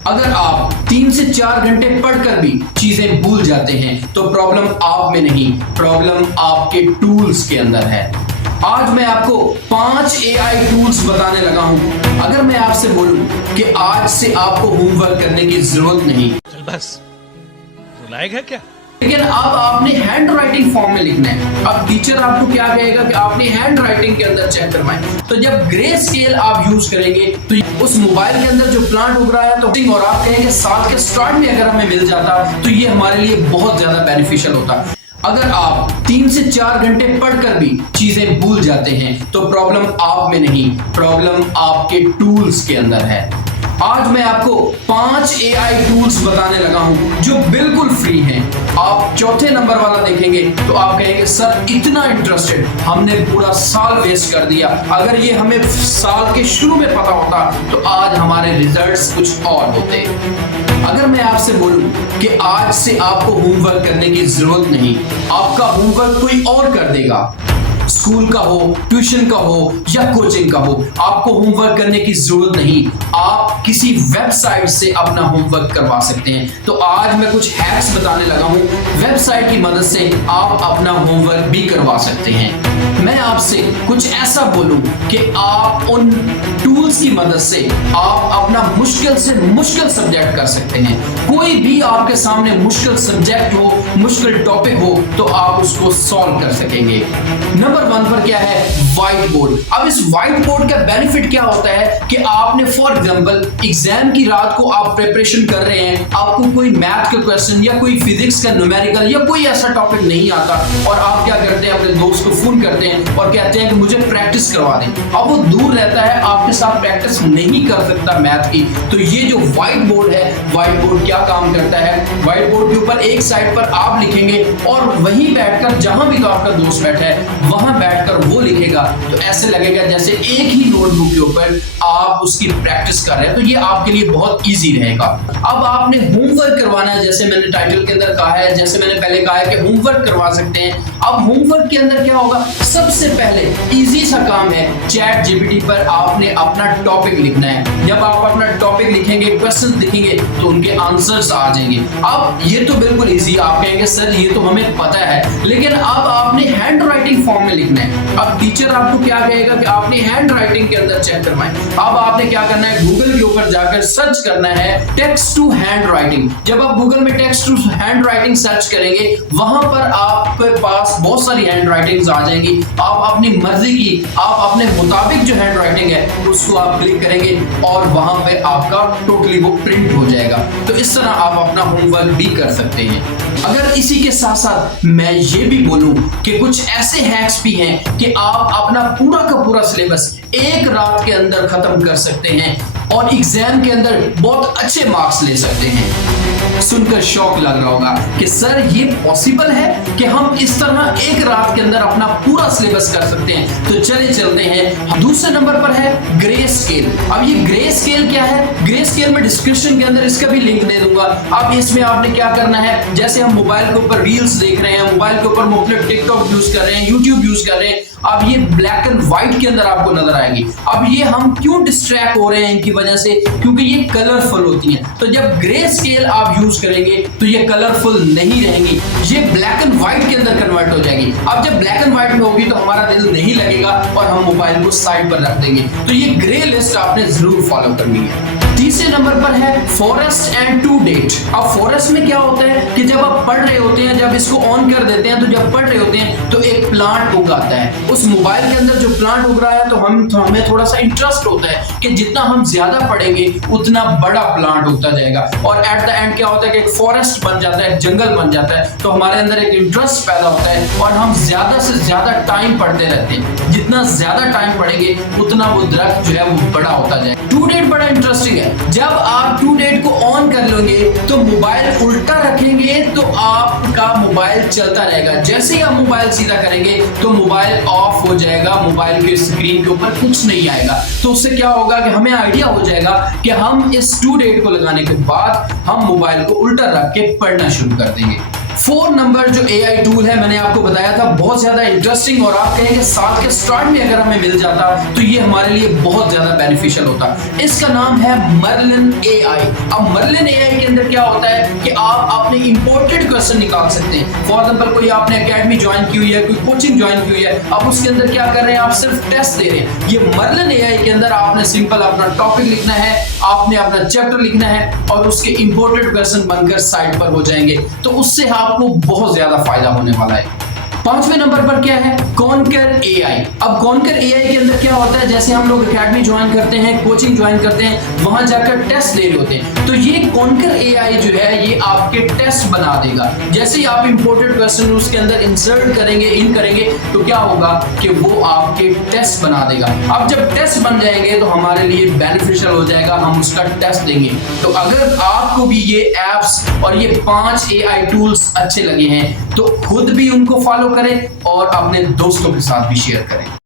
अगर आप 3 से 4 घंटे पढ़कर भी चीजें भूल जाते हैं तो प्रॉब्लम आप में नहीं, प्रॉब्लम आपके टूल्स के अंदर है। आज मैं आपको 5 AI टूल्स बताने लगा हूं। अगर मैं आपसे बोलूं कि आज से आपको होमवर्क करने की जरूरत नहीं, चल बस लायक है क्या, लेकिन अब आपने हैंड राइटिंग फॉर्म में लिखना है। अब टीचर आपको क्या कहेगा कि आपने हैंड राइटिंग के अंदर चेक करवाएं। तो जब ग्रे स्केल आप यूज करेंगे तो उस मोबाइल के अंदर जो प्लांट उग रहा है तो और आप कहेंगे साल के स्टार्ट में अगर हमें मिल जाता तो ये हमारे लिए बहुत ज्यादा बेनिफिशियल होता। अगर आप 3 से 4 घंटे पढ़कर भी चीजें भूल जाते हैं तो प्रॉब्लम आप में नहीं, प्रॉब्लम आपके टूल्स के अंदर है। आज मैं आपको 5 AI टूल्स बताने लगा हूं जो बिल्कुल फ्री हैं। आप चौथे नंबर वाला देखेंगे तो आप कहेंगे सर इतना इंटरेस्टेड, हमने पूरा साल वेस्ट कर दिया। अगर ये हमें साल के शुरू में पता होता तो आज हमारे रिजल्ट्स कुछ और होते। अगर मैं आपसे बोलूं कि आज से आपको होमवर्क करने की जरूरत नहीं, आपका होमवर्क कोई और कर देगा, स्कूल का हो, ट्यूशन का हो या कोचिंग का हो, आपको होमवर्क करने की जरूरत नहीं, आप किसी वेबसाइट से अपना होमवर्क करवा सकते हैं। तो आज मैं कुछ हैक्स बताने लगा हूं, वेबसाइट की मदद से आप अपना होमवर्क भी करवा सकते हैं। मैं आपसे कुछ ऐसा बोलूं कि आप उन टूल्स की मदद से आप अपना मुश्किल से मुश्किल सब्जेक्ट कर सकते हैं। कोई भी आपके सामने मुश्किल सब्जेक्ट हो, मुश्किल टॉपिक हो तो आप उसको सॉल्व कर सकेंगे। नंबर 1 पर क्या है, व्हाइट बोर्ड। अब इस व्हाइट बोर्ड का बेनिफिट क्या होता है कि आपने फॉर एग्जांपल एग्जाम की रात को आप प्रिपरेशन कर रहे हैं, आपको कोई मैथ का क्वेश्चन या कोई फिजिक्स का न्यूमेरिकल या कोई ऐसा टॉपिक नहीं आता और आप क्या करते हैं, अपने दोस्त को फोन करते हैं और कहते हैं कि मुझे प्रैक्टिस करवा दें। अब वो दूर रहता है, आपके साथ प्रैक्टिस नहीं कर सकता मैथ की। तो ये जो व्हाइट बोर्ड है, व्हाइट बोर्ड क्या काम करता है, व्हाइट बोर्ड के ऊपर एक साइड पर आप लिखेंगे और वहीं बैठकर जहां भी तो आपका दोस्त बैठा है वहां बैठकर वो लिखेगा। तो ऐसे लगेगा जैसे एक ही नोटबुक के ऊपर आप उसकी प्रैक्टिस कर रहे हैं। तो ये आपके लिए बहुत इजी रहेगा। अब आपने होमवर्क करवाना है, जैसे मैंने टाइटल के अंदर कहा है, जैसे मैंने पहले कहा है कि होमवर्क करवा सकते हैं। अब होमवर्क के अंदर क्या होगा, सबसे पहले इजी सा काम है, चैट जीपीटी पर आपने अपना टॉपिक लिखना है। जब आप अपना टॉपिक लिखेंगे, क्वेश्चन लिखेंगे तो उनके आंसर्स आ जाएंगे। अब ये तो बिल्कुल इजी, आप कहेंगे सर ये तो हमें पता है, लेकिन अब आपने हैंड राइटिंग फॉर्म में लिखना है। अब टीचर आपको क्या कहेगा कि आपने हैंड राइटिंग के अंदर चेक करवाएं। अब आपने क्या करना है, गूगल के ऊपर जाकर सर्च करना है टेक्स्ट टू हैंड राइटिंग। जब आप गूगल में text to handwriting search करेंगे वहां पर आपके पास बहुत सारी हैंड राइटिंग्स आ जाएंगी। आप अपनी मर्जी की, आप अपने मुताबिक जो हैंड राइटिंग है उसको आप क्लिक करेंगे और वहां पे आपका टोटली वो प्रिंट हो जाएगा। तो इस तरह आप अपना होमवर्क भी कर सकते हैं। अगर इसी के साथ साथ मैं ये भी बोलूं कि कुछ ऐसे हैक्स भी हैं कि आप अपना पूरा का पूरा सिलेबस एक रात के अंदर खत्म कर सकते हैं और एग्जाम के अंदर बहुत अच्छे मार्क्स ले सकते हैं। सुनकर शौक लग रहा होगा कि सर ये पॉसिबल है कि हम इस तरह एक रात के अंदर अपना पूरा सिलेबस कर सकते हैं। तो चले चलते हैं। दूसरे नंबर पर है ग्रे स्केल। अब ये ग्रे स्केल क्या है, ग्रे स्केल में डिस्क्रिप्शन के अंदर इसका भी लिंक दे दूंगा। अब इसमें आपने क्या करना है, जैसे हम मोबाइल के ऊपर रील्स देख रहे हैं, मोबाइल के ऊपर मुख्तलिफ टिकटॉक यूज कर रहे हैं, यूट्यूब यूज कर रहे हैं, अब ये ब्लैक एंड व्हाइट के अंदर आपको नजर आएगी। अब ये हम क्यों डिस्ट्रैक्ट हो रहे हैं इनकी वजह से, क्योंकि ये कलरफुल होती हैं। तो जब ग्रे स्केल आप यूज करेंगे तो ये कलरफुल नहीं रहेंगी, ये ब्लैक एंड व्हाइट के अंदर कन्वर्ट हो जाएगी। अब जब ब्लैक एंड व्हाइट में होगी तो हमारा दिल नहीं लगेगा और हम मोबाइल को साइड पर रख देंगे। तो ये ग्रे लिस्ट आपने जरूर फॉलो करनी है। तीसरे नंबर पर है फॉरेस्ट एंड टू डेट। अब फॉरेस्ट में क्या होता है कि जब आप पढ़ रहे होते हैं, जब इसको ऑन कर देते हैं तो जब पढ़ रहे होते हैं तो एक प्लांट उगाता है। उस मोबाइल के अंदर जो प्लांट उग रहा है तो हमें थोड़ा सा इंटरेस्ट होता है कि जितना हम ज्यादा पढ़ेंगे उतना बड़ा प्लांट उगता जाएगा और एट द एंड क्या होता है कि एक फॉरेस्ट बन जाता है, जंगल बन जाता है। तो हमारे अंदर एक इंटरेस्ट पैदा होता है और हम ज्यादा से ज्यादा टाइम पढ़ते रहते हैं। जितना ज्यादा टाइम पढ़ेंगे उतना वो दरख्त जो है वो बड़ा होता जाएगा। टू डेट बड़ा इंटरेस्टिंग है। जब आप टू डेट को ऑन कर लेंगे तो मोबाइल उल्टा रखेंगे तो आपका मोबाइल चलता रहेगा। जैसे ही आप मोबाइल सीधा करेंगे तो मोबाइल ऑफ हो जाएगा, मोबाइल के स्क्रीन के ऊपर कुछ नहीं आएगा। तो उससे क्या होगा कि हमें आइडिया हो जाएगा कि हम इस टू डेट को लगाने के बाद हम मोबाइल को उल्टा रख के पढ़ना शुरू कर देंगे। 4 नंबर जो AI टूल है मैंने आपको बताया था बहुत ज्यादा इंटरेस्टिंग, और आप कहेंगे साल के स्टार्ट में अगर हमें मिल जाता तो ये हमारे लिए बहुत ज्यादा बेनिफिशियल होता। इसका नाम है मर्लिन AI। अब मर्लिन AI के अंदर क्या होता है कि आप अपने इंपोर्टेड क्वेश्चन निकाल सकते हैं। फॉर एग्जांपल कोई आपने एकेडमी ज्वाइन की हुई है, कोई कोचिंग ज्वाइन की हुई है, अब उसके अंदर क्या कर रहे हैं, आप सिर्फ टेस्ट दे रहे हैं। ये मर्लिन AI के अंदर आपने सिंपल अपना टॉपिक लिखना है, आपने अपना चैप्टर लिखना है और उसके इंपोर्टेड क्वेश्चन बनकर साइट पर हो जाएंगे। तो उससे आपको बहुत ज्यादा फायदा होने वाला है। 5वें नंबर पर क्या है, कॉन्कर AI। अब कॉन्कर AI के अंदर क्या होता है, जैसे हम लोग एकेडमी ज्वाइन करते हैं, कोचिंग ज्वाइन करते हैं, वहां जाकर टेस्ट दे रहे होते हैं, तो ये कॉन्कर AI जो है ये आपके टेस्ट बना देगा। जैसे ही आप इंपोर्टेड क्वेश्चन उसके अंदर इंसर्ट करेंगे, इन करेंगे, तो क्या होगा कि वो आपके टेस्ट बना देगा। अब जब टेस्ट बन जाएंगे तो हमारे लिए बेनिफिशियल हो जाएगा, हम उसका टेस्ट देंगे। तो अगर आपको भी ये एप्स और ये 5 AI टूल्स अच्छे लगे हैं तो खुद भी उनको फॉलो करें और अपने दोस्तों के साथ भी शेयर करें।